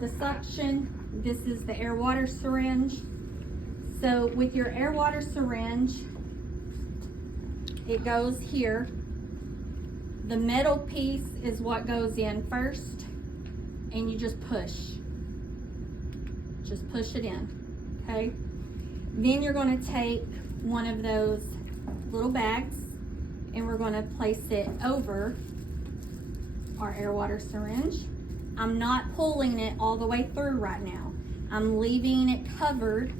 the suction, this is the air water syringe. So with your air water syringe, it goes here. The metal piece is what goes in first, and you just push. Just push it in, okay? Then you're gonna take one of those little bags and we're gonna place it over our air water syringe. I'm not pulling it all the way through right now. I'm leaving it covered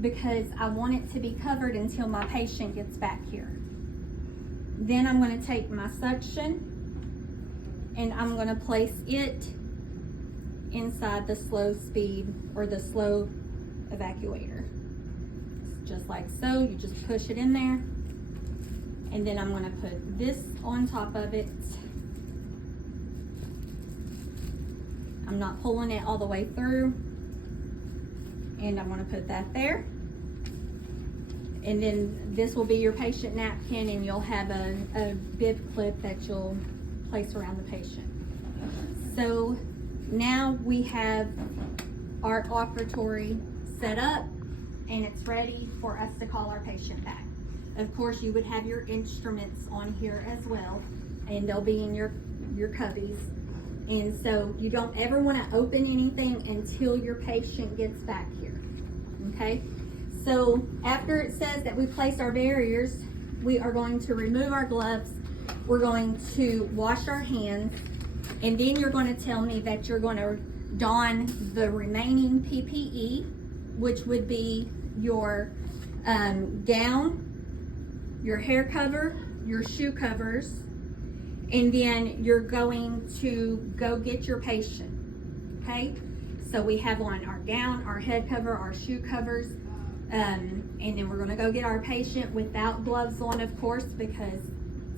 because I want it to be covered until my patient gets back here. Then I'm going to take my suction and I'm going to place it inside the slow speed or the slow evacuator. Just like so, you just push it in there. And then I'm going to put this on top of it. I'm not pulling it all the way through. And I'm going to put that there. And then this will be your patient napkin, and you'll have a bib clip that you'll place around the patient. So now we have our operatory set up and it's ready for us to call our patient back. Of course, you would have your instruments on here as well, and they'll be in your cubbies. And so you don't ever want to open anything until your patient gets back here, okay? So after it says that we placed our barriers, we are going to remove our gloves. We're going to wash our hands, and then you're going to tell me that you're going to don the remaining PPE, which would be your gown, your hair cover, your shoe covers, and then you're going to go get your patient, okay? So we have on our gown, our head cover, our shoe covers, and then we're gonna go get our patient without gloves on, of course, because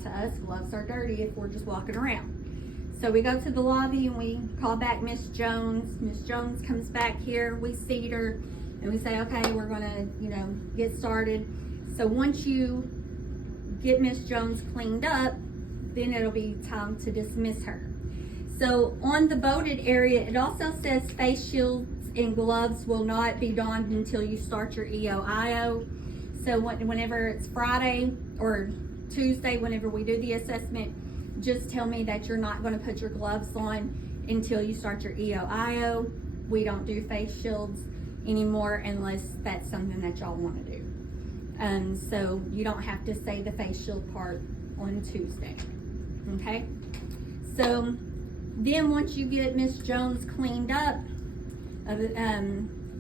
to us, gloves are dirty if we're just walking around. So we go to the lobby and we call back Miss Jones. Miss Jones comes back here, we seat her, and we say, okay, we're gonna, get started. So once you get Miss Jones cleaned up, then it'll be time to dismiss her. So on the boated area, it also says face shields and gloves will not be donned until you start your EOIO. So whenever it's Friday or Tuesday, whenever we do the assessment, just tell me that you're not going to put your gloves on until you start your EOIO. We don't do face shields anymore unless that's something that y'all want to do. So you don't have to say the face shield part on Tuesday. Okay, so then once you get Miss Jones cleaned up,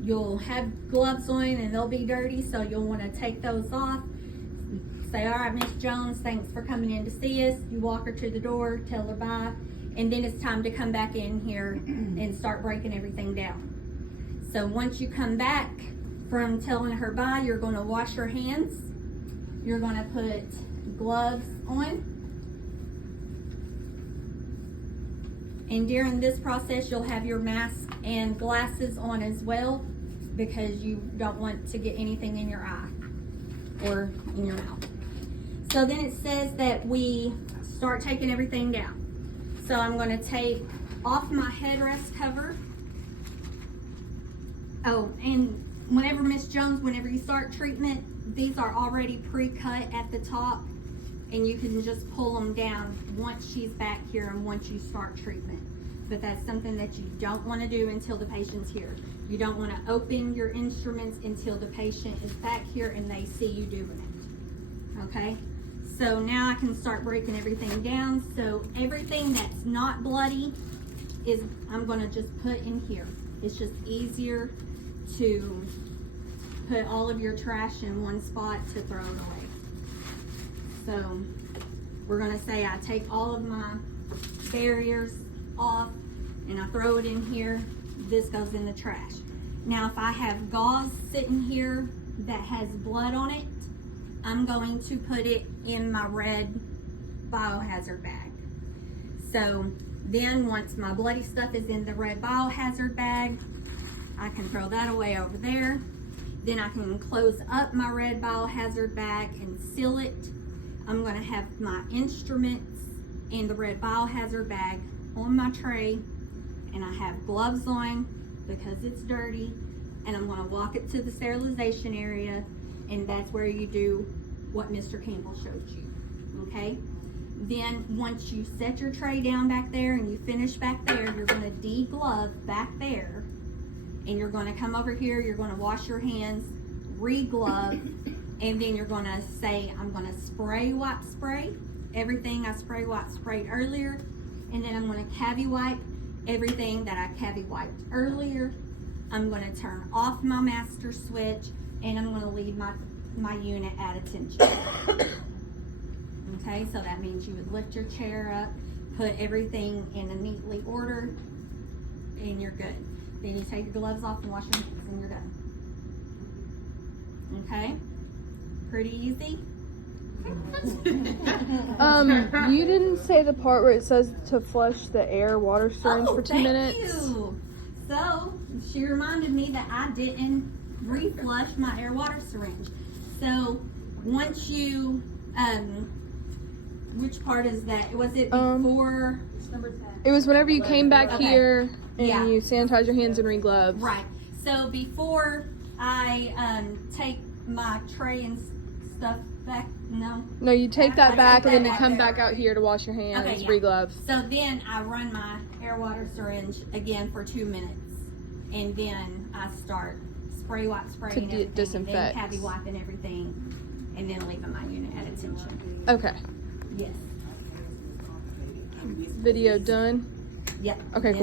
you'll have gloves on and they'll be dirty, so you'll want to take those off. Say, all right, Miss Jones, thanks for coming in to see us. You walk her to the door, tell her bye, and then it's time to come back in here and start breaking everything down. So once you come back from telling her bye, you're going to wash your hands. You're going to put gloves on. And during this process, you'll have your mask and glasses on as well, because you don't want to get anything in your eye or in your mouth. So then it says that we start taking everything down. So I'm going to take off my headrest cover. Oh, and whenever Miss Jones, whenever you start treatment, these are already pre-cut at the top, and you can just pull them down once she's back here and once you start treatment. But that's something that you don't want to do until the patient's here. You don't want to open your instruments until the patient is back here and they see you doing it. Okay, so now I can start breaking everything down. So everything that's not bloody is I'm going to just put in here. It's just easier to put all of your trash in one spot to throw it away. So we're going to say I take all of my barriers off and I throw it in here. This goes in the trash. Now if I have gauze sitting here that has blood on it, I'm going to put it in my red biohazard bag. So then once my bloody stuff is in the red biohazard bag, I can throw that away over there. Then I can close up my red biohazard bag and seal it. I'm going to have my instruments in the red biohazard bag on my tray, and I have gloves on because it's dirty, and I'm gonna walk it to the sterilization area, and that's where you do what Mr. Campbell showed you, okay? Then once you set your tray down back there and you finish back there, you're gonna de-glove back there, and you're gonna come over here, you're gonna wash your hands, re-glove, and then you're gonna say, I'm gonna spray everything I sprayed earlier, and then I'm gonna cavi wipe everything that I cavi wiped earlier. I'm gonna turn off my master switch, and I'm gonna leave my unit at attention. Okay, so that means you would lift your chair up, put everything in a neatly order, and you're good. Then you take your gloves off and wash your hands, and you're done. Okay? Pretty easy. You didn't say the part where it says to flush the air water syringe for 2 minutes. You. So she reminded me that I didn't reflush my air water syringe. So once you which part is that? Was it before? Number 10. It was whenever you came back Okay. here and Yeah. you sanitize your hands and re-glove. Right. So before I take my tray and stuff back, No, you take that I back take and then that you back come there. back out here to wash your hands, Okay, yeah. re-glove. So then I run my air water syringe again for 2 minutes, and then I start spraying everything, disinfect. and then cavi wiping everything, and then leaving my unit at attention. Okay. Yes. Video done. Yep. Okay, Then cool.